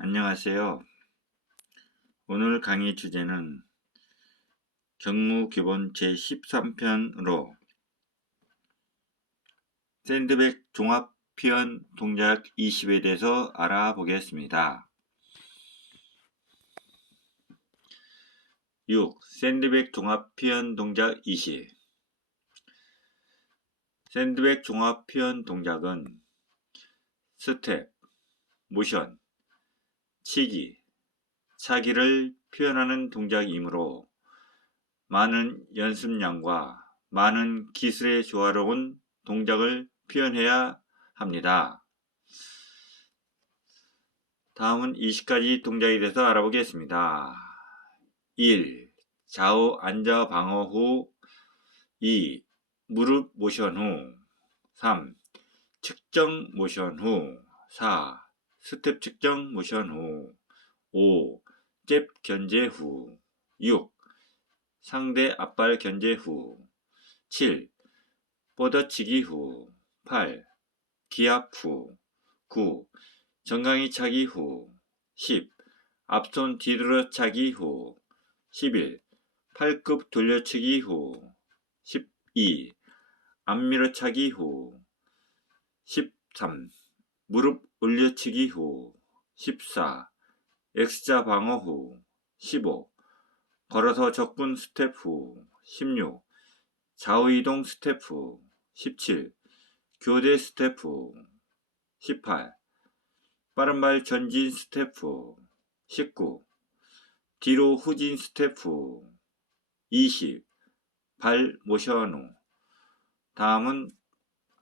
안녕하세요. 오늘 강의 주제는 경무기본 제13편으로 샌드백 종합표현 동작 20에 대해서 알아보겠습니다. 6. 샌드백 종합표현 동작 20. 샌드백 종합표현 동작은 스텝, 모션, 치기, 차기를 표현하는 동작이므로 많은 연습량과 많은 기술의 조화로운 동작을 표현해야 합니다. 다음은 20가지 동작에 대해서 알아보겠습니다. 1. 좌우 앉아 방어 후. 2. 무릎 모션 후. 3. 측정 모션 후. 4. 스텝 측정 모션 후. 5. 잽 견제 후. 6. 상대 앞발 견제 후. 7. 뻗어치기 후. 8. 기압 후. 9. 정강이 차기 후. 10. 앞손 뒤돌아차기 후. 11. 팔굽 돌려치기 후. 12. 앞밀어차기 후. 13. 무릎 올려치기 후. 14. X자 방어 후. 15. 걸어서 적군 스텝 후. 16. 좌우이동 스텝 후. 17. 교대 스텝 후. 18. 빠른발 전진 스텝 후. 19. 뒤로 후진 스텝 후. 20. 발 모션 후. 다음은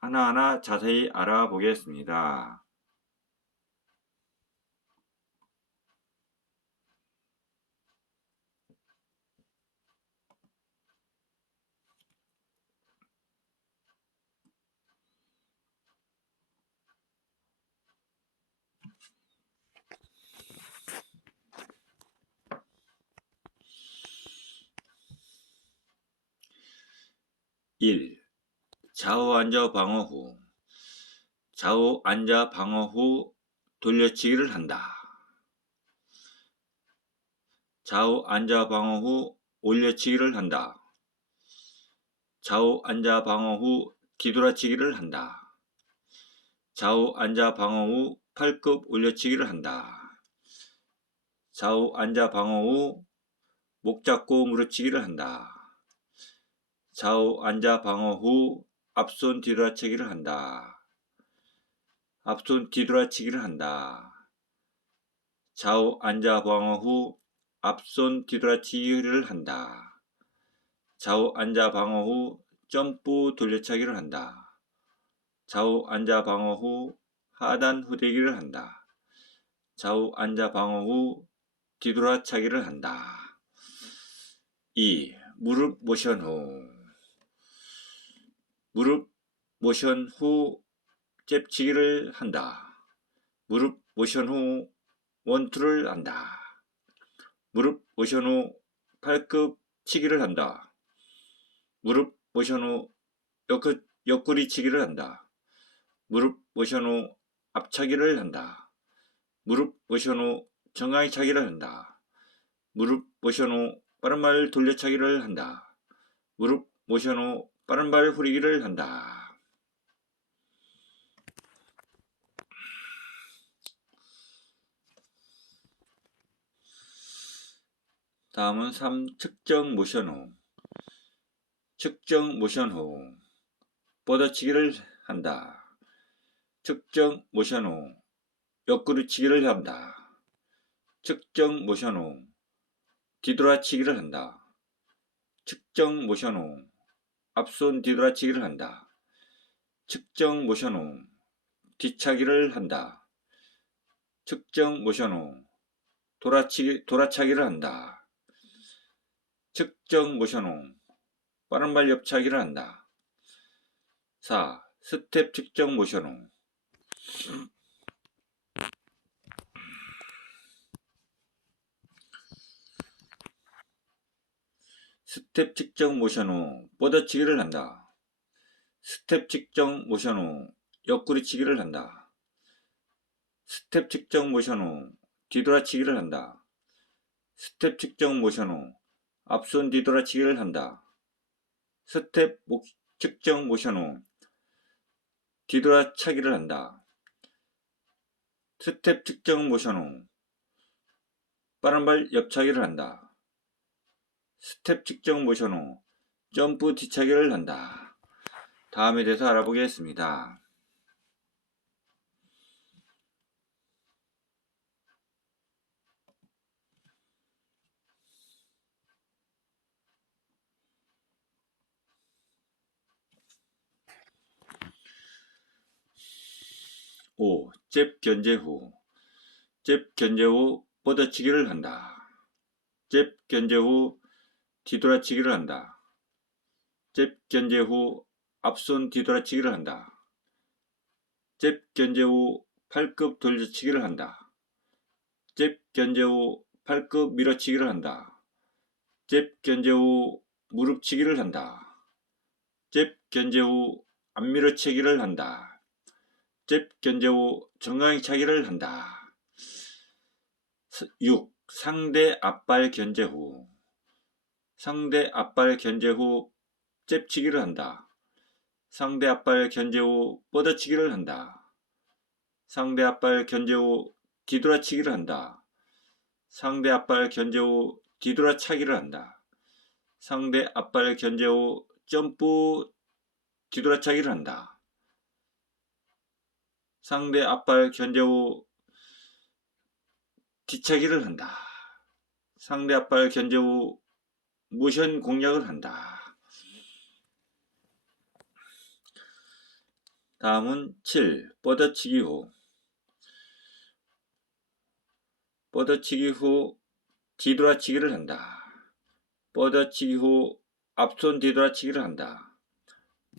하나하나 자세히 알아보겠습니다. 1. 좌우 앉아 방어 후. 좌우 앉아 방어 후 돌려치기를 한다. 좌우 앉아 방어 후 올려치기를 한다. 좌우 앉아 방어 후 뒤돌아치기를 한다. 좌우 앉아 방어 후 팔굽 올려치기를 한다. 좌우 앉아 방어 후 목 잡고 무릎치기를 한다. 좌우 앉아 방어 후 앞손 뒤돌아치기를 한다. 앞손 뒤돌아치기를 한다. 좌우 앉아 방어 후 앞손 뒤돌아치기를 한다. 좌우 앉아 방어 후 점프 돌려차기를 한다. 좌우 앉아 방어 후 하단 후대기를 한다. 좌우 앉아 방어 후 뒤돌아차기를 한다. 2. 무릎 모션 후. 무릎 모션 후 잽치기를 한다. 무릎 모션 후 원투를 한다. 무릎 모션 후 팔굽 치기를 한다. 무릎 모션 후 옆구리 치기를 한다. 무릎 모션 후 앞차기를 한다. 무릎 모션 후 정강이 차기를 한다. 무릎 모션 후 빠른발 돌려차기를 한다. 무릎 모션 후 빠른발 후리기를 한다. 다음은 3. 측정 모션 후. 측정 모션 후 뻗어치기를 한다. 측정 모션 후 옆구리치기를 한다. 측정 모션 후 뒤돌아치기를 한다. 측정 모션 후 앞손 뒤돌아치기를 한다. 측정 모션 후 뒤차기를 한다. 측정 모션 후 돌아차기를 한다. 측정 모션 후 빠른발 옆차기를 한다. 4. 스텝 측정 모션 후 스텝 측정 모션 후 뻗어치기를 한다. 스텝 측정 모션 후 옆구리치기를 한다. 스텝 측정 모션 후 뒤돌아치기를 한다. 스텝 측정 모션 후 앞손 뒤돌아치기를 한다. 스텝 측정 모션 후 뒤돌아차기를 한다. 스텝 측정 모션 후 빠른발 옆차기를 한다. 스텝 측정 모션 후 점프 뒤차기를 한다. 다음에 대해서 알아보겠습니다. 5. 잽 견제 후 뻗어치기를 한다. 잽 견제 후 뒤돌아치기를 한다. 잽 견제 후 앞손 뒤돌아치기를 한다. 잽 견제 후 팔굽 돌려치기를 한다. 잽 견제 후 팔굽 밀어치기를 한다. 잽 견제 후 무릎치기를 한다. 잽 견제 후 앞밀어치기를 한다. 잽 견제 후 정강이 차기를 한다. 6. 상대 앞발 견제 후 잽치기를 한다. 상대 앞발 견제 후 뻗어치기를 한다. 상대 앞발 견제 후 뒤돌아치기를 한다. 상대 앞발 견제 후 뒤돌아차기를 한다. 상대 앞발 견제 후 점프 뒤돌아차기를 한다. 상대 앞발 견제 후 뒤차기를 한다. 상대 앞발 견제 후 모션 공략을 한다. 다음은 7. 뻗어치기 후 뒤돌아치기를 한다. 뻗어치기 후 앞손 뒤돌아치기를 한다.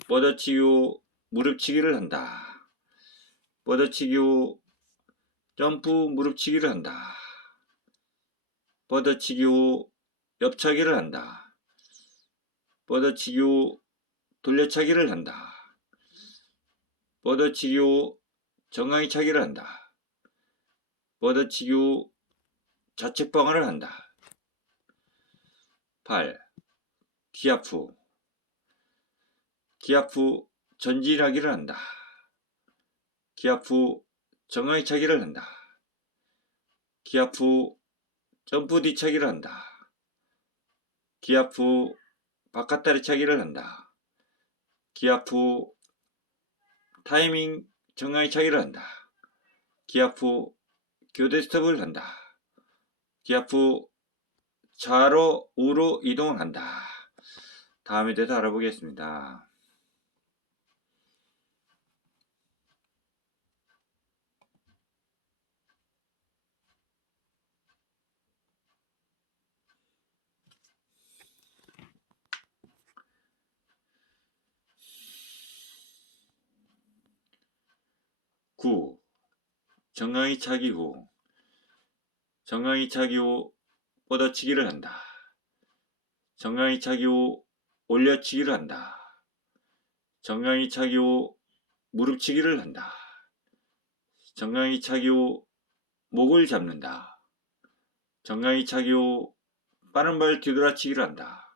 뻗어치기 후 무릎치기를 한다. 뻗어치기 후 점프 무릎치기를 한다. 뻗어치기 후 옆차기를 한다. 뻗어치기 후 돌려차기를 한다. 뻗어치기 후 정강이 차기를 한다. 뻗어치기 후 좌측 방어를 한다. 8. 기압 후 전진하기를 한다. 기압 후 정강이 차기를 한다. 기압 후 점프 뒤차기를 한다. 기압 후 바깥다리 차기를 한다. 기압 후 타이밍 정강이 차기를 한다. 기압 후 교대 스톱을 한다. 기압 후 좌로 우로 이동을 한다. 다음에 대해서 알아보겠습니다. 9. 정강이 차기 후 뻗어치기를 한다. 정강이 차기 후 올려치기를 한다. 정강이 차기 후 무릎치기를 한다. 정강이 차기 후 목을 잡는다. 정강이 차기 후 빠른발 뒤돌아치기를 한다.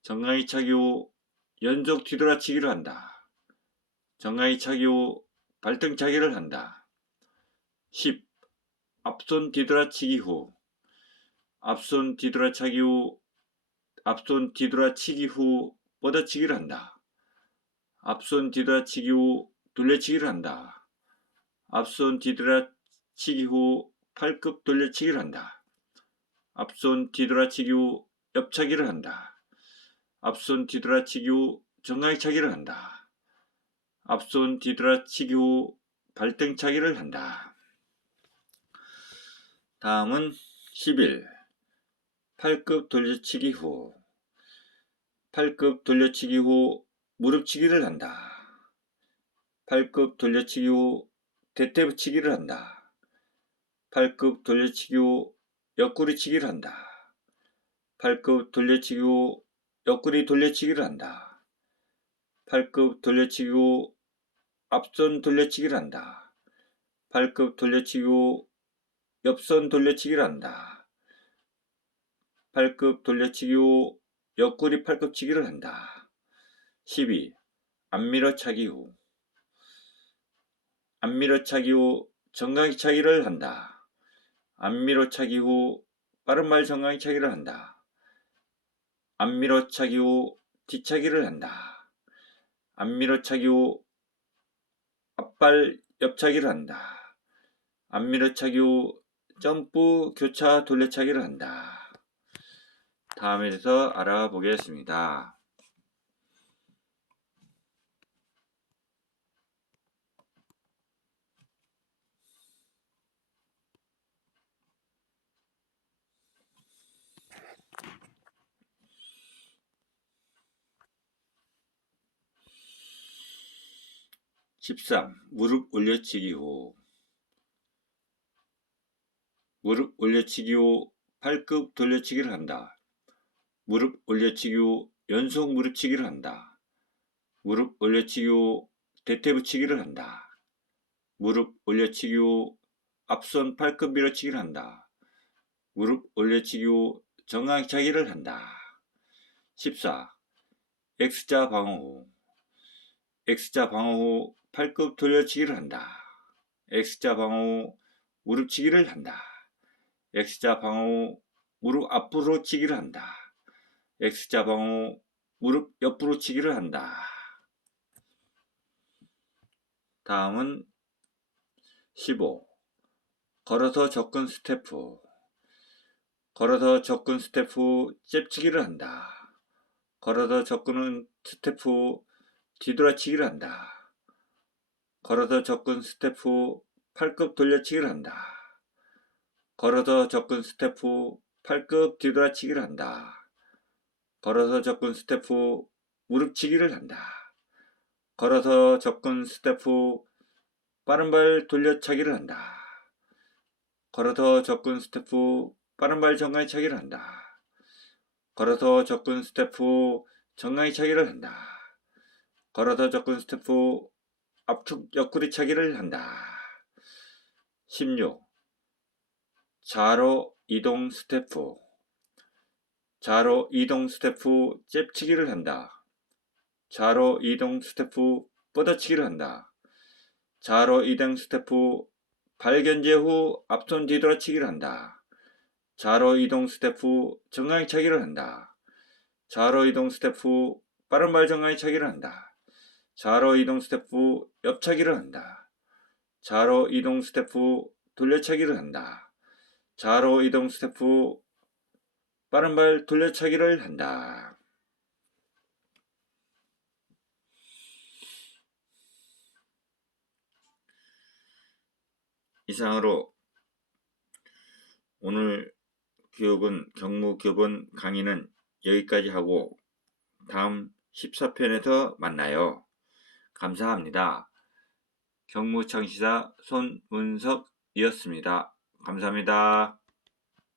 정강이 차기 후 연속 뒤돌아치기를 한다. 정강이 차기 후 발등차기를 한다. 10. 앞손 뒤돌아치기 후 뒤돌아치기 후 뻗어치기를 한다. 앞손 뒤돌아치기 후 돌려치기를 한다. 앞손 뒤돌아치기 후 팔굽 돌려치기를 한다. 앞손 뒤돌아치기 후 옆차기를 한다. 앞손 뒤돌아치기 후 정강이 차기를 한다. 앞손 뒤돌아치기 후 발등차기를 한다. 다음은 11. 팔굽 돌려치기 후 무릎치기를 한다. 팔굽 돌려치기 후 대퇴부치기를 한다. 팔굽 돌려치기 후 옆구리치기를 한다. 팔굽 돌려치기 후 옆구리 돌려치기를 한다. 팔굽 돌려치기 후 앞손 돌려치기를 한다. 팔굽 돌려치기 후 옆손 돌려치기를 한다. 팔굽 돌려치기 후 옆구리 팔굽치기를 한다. 12. 앞밀어차기 후 앞밀어차기 후 정강이 차기를 한다. 앞밀어차기 후 빠른발 정강이 차기를 한다. 앞밀어차기 후 뒤차기를 한다. 앞밀어차기 후 앞발 옆차기를 한다. 앞밀어차기 후 점프 교차 돌려차기를 한다. 다음에 대해서 알아보겠습니다. 13. 무릎 올려치기 후 무릎 올려치기 후 팔굽 돌려치기를 한다. 무릎 올려치기 후 연속 무릎치기를 한다. 무릎 올려치기 후 대퇴부치기를 한다. 무릎 올려치기 후 앞손 팔굽 밀어치기를 한다. 무릎 올려치기 후 정강차기를 한다. 14. X자 방어 후 X자 방어 후 팔굽 돌려치기를 한다. X자 방어 후 무릎치기를 한다. X자 방어 후 무릎 앞으로 치기를 한다. X자 방어 후 무릎 옆으로 치기를 한다. 다음은 15. 걸어서 접근 스텝 후 걸어서 접근 스텝 후 잽치기를 한다. 걸어서 접근은 스텝 후 뒤돌아치기를 한다. 걸어서 접근 스텝 후 팔굽 돌려치기를 한다. 걸어서 접근 스텝 후 팔굽 뒤돌아치기를 한다. 걸어서 접근 스텝 후 무릎치기를 한다. 걸어서 접근 스텝 후 빠른발 돌려차기를 한다. 걸어서 접근 스텝 후 빠른발 정강이 차기를 한다. 걸어서 접근 스텝 후 정강이 차기를 한다. 걸어서 접근 스텝 후 압축 옆구리 차기를 한다. 16. 좌로 이동 스텝 후 좌로 이동 스텝 후 잽치기를 한다. 좌로 이동 스텝 후 뻗어치기를 한다. 좌로 이동 스텝 후 발견제 후 앞손 뒤돌아치기를 한다. 좌로 이동 스텝 후 정강이 차기를 한다. 좌로 이동 스텝 후 빠른발 정강이 차기를 한다. 좌로 이동 스텝 후 옆차기를 한다. 좌로 이동 스텝 후 돌려차기를 한다. 좌로 이동 스텝 후 빠른발 돌려차기를 한다. 이상으로 오늘 경무 교본 강의는 여기까지 하고 다음 14편에서 만나요. 감사합니다. 경무청시사 손문석이었습니다. 감사합니다.